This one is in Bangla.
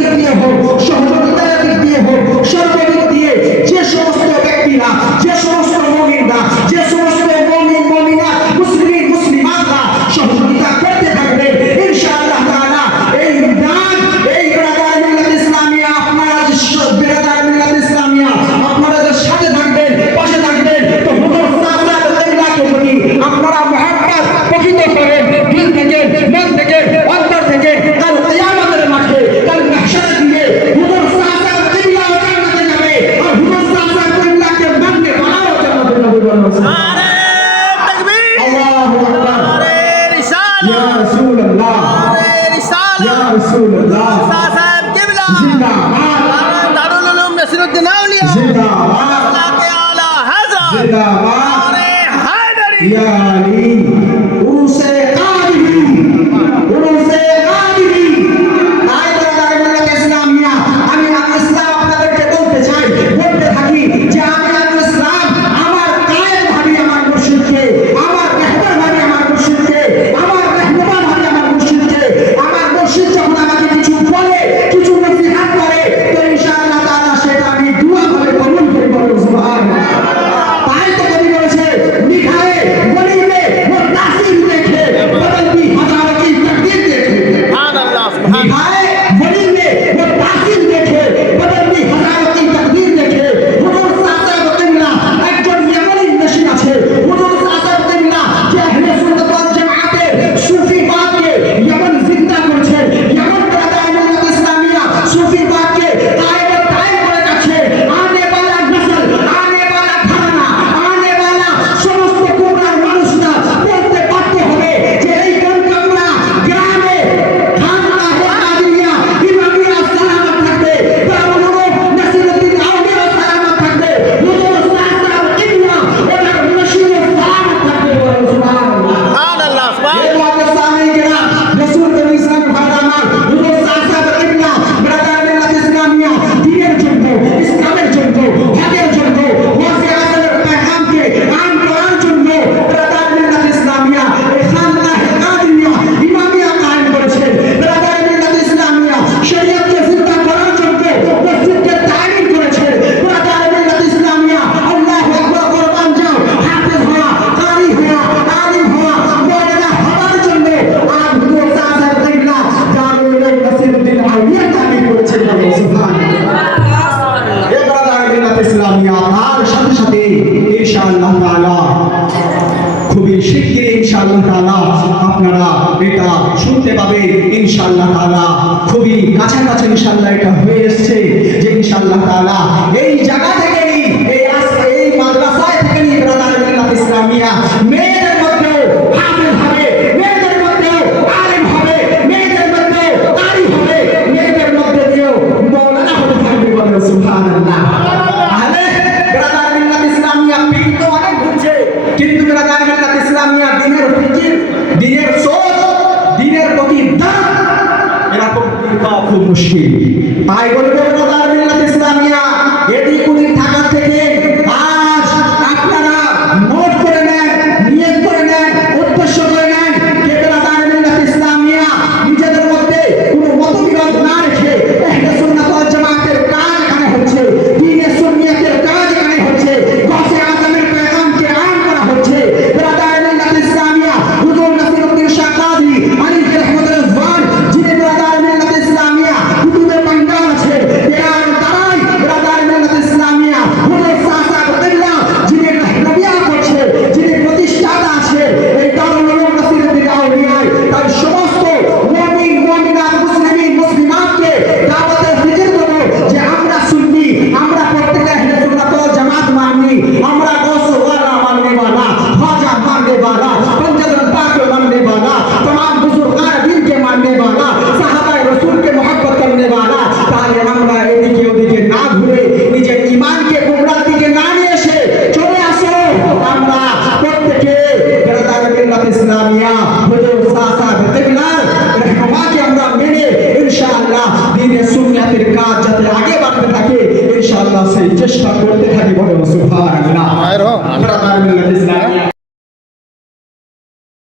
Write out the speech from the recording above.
দিক দিয়ে হোক, সহযোগিতার দিক দিয়ে হোক, সর্বদিক দিয়ে যে সমস্ত ব্যক্তিরা, যে সমস্ত মুমিনরা, যে সমস্ত মুমিন মুমিনাত, মুসলিম মুসলিমাতরা সহযোগিতা করতে থাকবে ইনশাআল্লাহ তাআলা এই দান, এই বিরাদার মিল্লাত ইসলামিয়া, আপনারা যে বিরাদার মিল্লাত ইসলামিয়া আপনারা যে সাথে থাকবেন, পাশে থাকবেন, তো হুজুর সাল্লাল্লাহু আলাইহি ওয়াসাল্লামকে আপনারা মুহাব্বত প্রকৃত করেন দিল থেকে, মন থেকে, অন্তর থেকে। কাল কিয়ামতের মাঠে, কাল মাহশারে দিয়ে হুজুর সাল্লাল্লাহু আলাইহি ওয়াসাল্লাম জান্নাতে যাবে, আর হুজুর সাল্লাল্লাহু আলাইহি ওয়াসাল্লামকে মানবে বানাও জান্নাতে যাবে। নারে তাকবীর, আল্লাহু আকবার, নারে রিসালাত, ইয়া রাসূলুল্লাহ, নারে রিসালাত, ইয়া রাসূলুল্লাহ, সাহেব কিবলা জিন্দাবাদ, দারুল উলুম নাসিরউদ্দিন আউলিয়া জিন্দাবাদ, আখলাকে আলা হযরত, জিন্দাবাদ, নারে হায়দারি, ইয়া আলী, উরুসে কাদিরি, উরুসে কাদিরি। তাই বিরাদার মিল্লাত ইসলামিয়া, আমি আল ইসলাম আপনাদেরকে বলতে চাই, বলতে থাকি যে আমি আল ইসলাম আমার কায়েম ভাবি আমার মুর্শিদকে, আমার রাহবার ভাবি আমার মুর্শিদকে, আমার রাহনুমা ভাবি আমার মুর্শিদকে। আমার মুর্শিদ যখন আমাকে কিছু বলে, কিছু নসিহত করে, তো ইনশাআল্লাহ তাআলা সেটা আমি দুআ করে কবুল করে বলবো সুবহানাল্লাহ। তাই তো কবি বলেছে, লিখায়ে वली में वो तासीर देखे, बदलती हजारों की तकदीर देखे। সুবহানাল্লাহ, সুবহান, लिखाए वली में वो तासीर देखे, बदलती हजारों की तकदीर देखे। हुजूर साहब किबলা একজন ইয়ামানি নশীন আছে। হুজুর সাহেব কিবলা যে আহলে সুন্নাত ওয়াল জামাতের সুফিবাদকে ইয়ামান জিন্দা করেছেন, ইয়ামান বিরাদার মিল্লাত ইসলামিয়া সুফিবাদকে কায়েম দায়েম করে যাচ্ছে। আনে वाला नस्ल, आने वाला घराना, आने वाला সমস্ত কুমড়ার মানুষরা বলতে বাধ্য হবে যে এই কোনকামরা গ্রামে খানকাহে কাদিরিয়া ইমামিয়া সালামত থাকবে, দারুল উলুম নাসিরউদ্দিন আউলিয়া সালামত থাকবে, হুজুর সাহেব কিবলা ওনার নশীন সালামত থাকবে। সুবহানাল্লাহ, সুবহানাল্লাহ, সুবহান, ये बात सामने गिरा रसूल के इस्लाम फरमान হুজুর সাহেব কিবলা বিরাদার মিল্লাত ইসলামিয়া দ্বীনের জন্য, ইসলামের জন্য, হকের জন্য, ওয়াজে আজমের পেগামকে আম করার জন্য বিরাদার মিল্লাত ইসলামিয়া এই খানকাহে কাদিরিয়া ইমামিয়া কায়েম করেছেন। বিরাদার মিল্লাত ইসলামিয়া শরীয়তকে জিন্দা করার জন্য মসজিদকে তামির করেছেন। বিরাদার মিল্লাত ইসলামিয়া আল্লাহু আকবার কুরবান যাও, হাফেজ হওয়া, কারি হওয়া, আলিম হওয়া, মওলানা হওয়ার জন্য আজ হুজুর সাহেব কিবলা দারুল উলুম নাসিরউদ্দিন আউলিয়া তামির করেছেন। সুবহানাল্লাহ, এ বিরাদার মিল্লাত ইসলামিয়া তার সাথে সাথে ইনশাআল্লাহ তাআলা খুবই শিগগিরই ইনশাআল্লাহ তাআলা আপনারা এটা শুনতে পাবেন। ইনশাআল্লাহ তাআলা খুবই কাছাকাছি ইনশাআল্লাহ এটা হয়ে এসেছে যে ইনশাআল্লাহ তাআলা এই জায়গা থেকেই, এই মাদ্রাসায় থেকেই বিরাদার মিল্লাত ইসলামিয়া মেয়েদের মধ্যেও হাফেজ হবে, মেয়েদের মধ্যেও আলেম হবে, মেয়েদের মধ্যেও কারি হবে, মেয়েদের মধ্যে দিয়েও মওলানা হতে থাকবে। বলেন সুবহানাল্লাহ। তাহলে বিরাদার মিল্লাত ইসলামিয়া পিঠ তো অনেক ঘুরছে, কিন্তু বিরাদার মিল্লাত ইসলামিয়া দিনের ফিকির, দিনের সোচ, দিনের প্রতি দান এরকম পাওয়া খুব মুশকিল। তাই বলবো বিরাদার মিল্লাত ইসলামিয়া এদিক ওদিক থাকার থেকে আজ আপনারা নোট করে নেন, নিয়ত করে নেন, উদ্দেশ্য করে নেন যে বিরাদার মিল্লাত ইসলামিয়া নিজেদের মধ্যে কোনো মতবিরোধ না রেখে আহলে সুন্নাত ওয়াল জামাতের কাজ এখানে হচ্ছে, দ্বীনে সুন্নিয়তের কাজ এখানে হচ্ছে, গৌসে আজমের পেগামকে আম করা হচ্ছে। বিরাদার মিল্লাত ইসলামিয়া হুজুর নাসিরউদ্দিন শাহ কাদরি আলী রহমতুল্লাহ রিজওয়ান যিনি বিরাদার মিল্লাত ইসলামিয়া কুতুবে পান্ডাল আছে, এর দ্বারাই বিরাদার মিল্লাত ইসলামিয়া হুজুর সাহেব কিবলা যিনি রাহনুমিয়া করছে, যিনি প্রতিষ্ঠাতা আছে এই দারুল উলুম নাসিরউদ্দিন আউলিয়া। তাই সমস্ত মুমিন মুমিনাত, মুসলিমিন মুসলিমাতকে দাওয়াতের ফিকির করব যে আমরা সুন্নি, আমরা প্রত্যেকে আহলে সুন্নাত ওয়াল জামাত মানি, আমরা গৌসে ওয়ালা মাননে वाला, ख्वाजा मानने वाला, पंजतन पाक मानने वाला, तमाम बुजुर्गान दीन के मानने वाला, साहबाए रसूल के मोहब्बत करने वाला। তাই আমরা এদিকে ওদিকে না ঘুরে নিজের ঈমানকে গুমরাহির দিকে না নিয়ে এসে চলে আসো আমরা প্রত্যেকে বিরাদার মিল্লাত ইসলামিয়া হুজুর সাহেব কিবলার রহনুমাকে আমরা মেনে ইনশাআল্লাহ দ্বীনে সুন্নিয়তের কাজ যাতে আগে বাড়তে থাকে ইনশাআল্লাহ সেই চেষ্টা করতে থাকি। বলে সুবহানাল্লাহ। বিরাদার মিল্লাত ইসলামিয়া